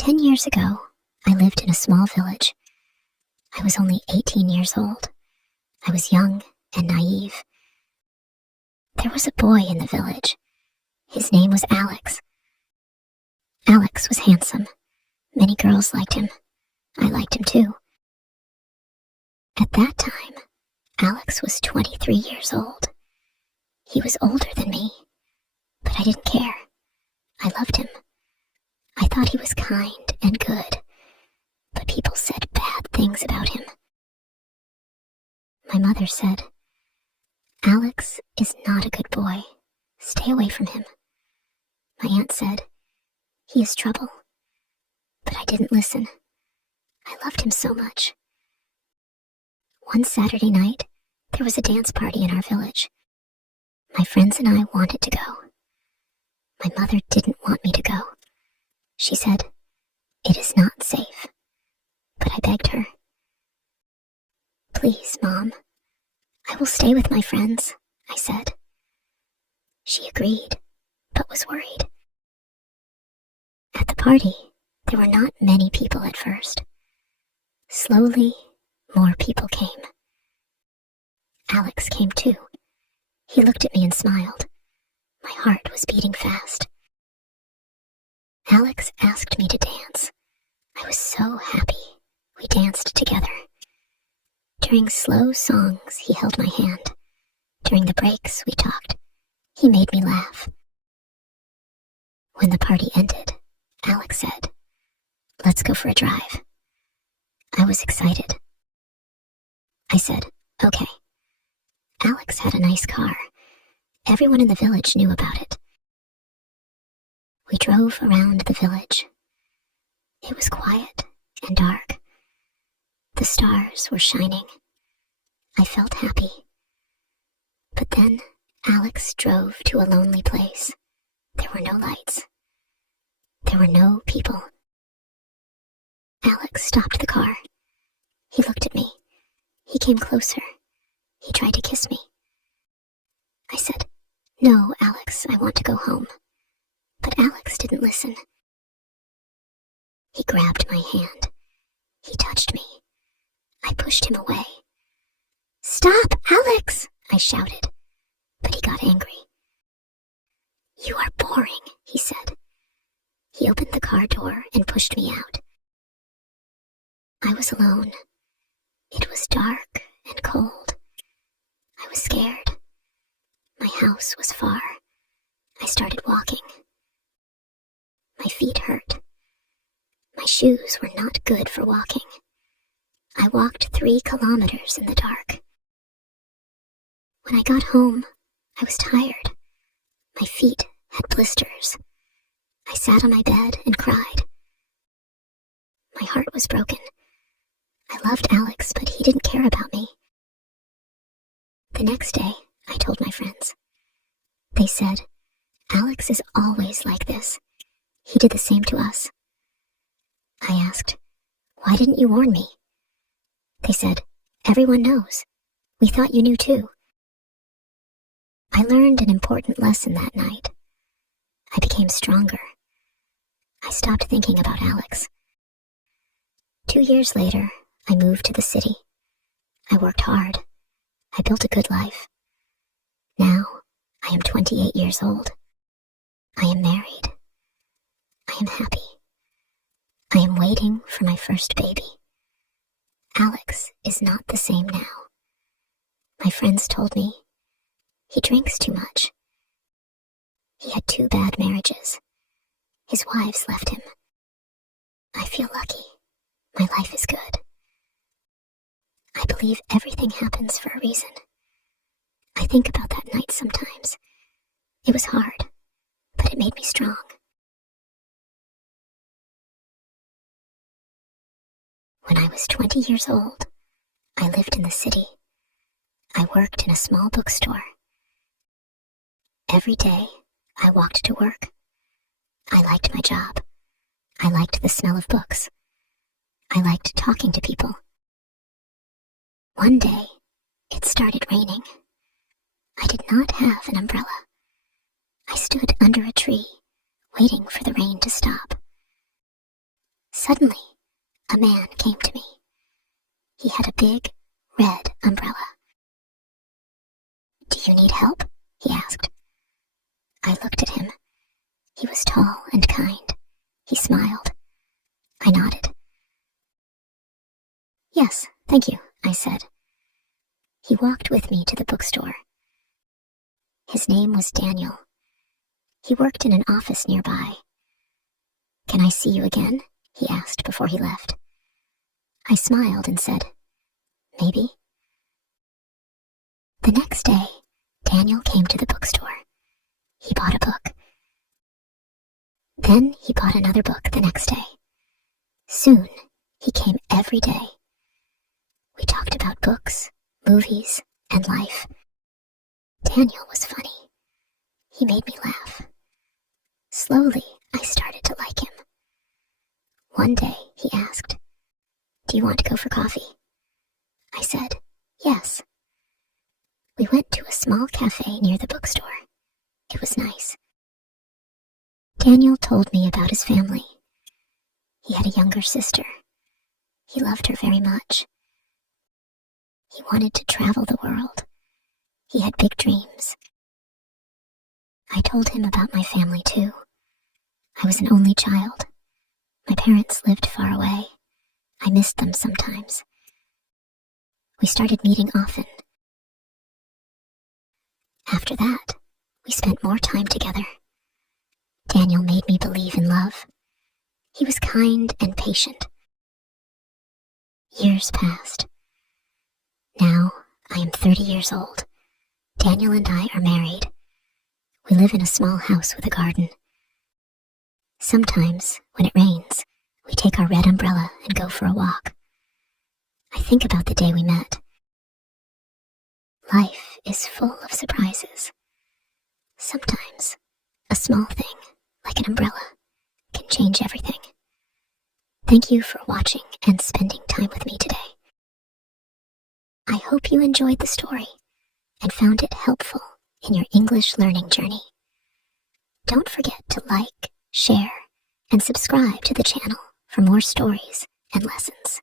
10 years ago, I lived in a small village. I was only 18 years old. I was young and naive. There was a boy in the village. His name was Alex. Alex was handsome. Many girls liked him. I liked him too. At that time, Alex was 23 years old. He was older than me, but I didn't care. I loved him. I thought he was kind and good, but people said bad things about him. My mother said, "Alex is not a good boy. Stay away from him." My aunt said, "He is trouble." But I didn't listen. I loved him so much. One Saturday night, there was a dance party in our village. My friends and I wanted to go. My mother didn't want me to go. She said, "It is not safe." But I begged her, "Please, Mom, I will stay with my friends," I said. She agreed, but was worried. At the party, there were not many people at first. Slowly, more people came. Alex came too. He looked at me and smiled. My heart was beating fast. Alex asked me to dance. I was so happy. We danced together. During slow songs, he held my hand. During the breaks, we talked. He made me laugh. When the party ended, Alex said, "Let's go for a drive." I was excited. I said, "Okay." Alex had a nice car. Everyone in the village knew about it. We drove around the village. It was quiet and dark. The stars were shining. I felt happy. But then Alex drove to a lonely place. There were no lights. There were no people. Alex stopped the car. He looked at me. He came closer. He tried to kiss me. I said, "No, Alex, I want to go home." But Alex didn't listen. He grabbed my hand. He touched me. I pushed him away. "Stop, Alex!" I shouted, but he got angry. "You are boring," he said. He opened the car door and pushed me out. I was alone. It was dark and cold. I was scared. My house was far. I started walking. My feet hurt. My shoes were not good for walking. I walked 3 kilometers in the dark. When I got home, I was tired. My feet had blisters. I sat on my bed and cried. My heart was broken. I loved Alex, but he didn't care about me. The next day, I told my friends. They said, "Alex is always like this. He did the same to us." I asked, "Why didn't you warn me?" They said, "Everyone knows. We thought you knew too." I learned an important lesson that night. I became stronger. I stopped thinking about Alex. 2 years later, I moved to the city. I worked hard. I built a good life. Now, I am 28 years old. I am married. I am happy. I am waiting for my first baby. Alex is not the same now. My friends told me he drinks too much. He had 2 bad marriages. His wives left him. I feel lucky. My life is good. I believe everything happens for a reason. I think about that night sometimes. It was hard, but it made me strong. When I was 20 years old, I lived in the city. I worked in a small bookstore. Every day, I walked to work. I liked my job. I liked the smell of books. I liked talking to people. One day, it started raining. I did not have an umbrella. I stood under a tree, waiting for the rain to stop. Suddenly, a man came to me. He had a big, red umbrella. "Do you need help?" he asked. I looked at him. He was tall and kind. He smiled. I nodded. "Yes, thank you," I said. He walked with me to the bookstore. His name was Daniel. He worked in an office nearby. "Can I see you again?" he asked before he left. I smiled and said, "Maybe." The next day, Daniel came to the bookstore. He bought a book. Then he bought another book the next day. Soon, he came every day. We talked about books, movies, and life. Daniel was funny. He made me laugh. Slowly, I started to like him. One day, he asked, "Do you want to go for coffee?" I said, "Yes." We went to a small cafe near the bookstore. It was nice. Daniel told me about his family. He had a younger sister. He loved her very much. He wanted to travel the world. He had big dreams. I told him about my family too. I was an only child. My parents lived far away. I missed them sometimes. We started meeting often. After that, we spent more time together. Daniel made me believe in love. He was kind and patient. Years passed. Now, I am 30 years old. Daniel and I are married. We live in a small house with a garden. Sometimes, when it rains, we take our red umbrella and go for a walk. I think about the day we met. Life is full of surprises. Sometimes, a small thing, like an umbrella, can change everything. Thank you for watching and spending time with me today. I hope you enjoyed the story and found it helpful in your English learning journey. Don't forget to like, share, and subscribe to the channel for more stories and lessons.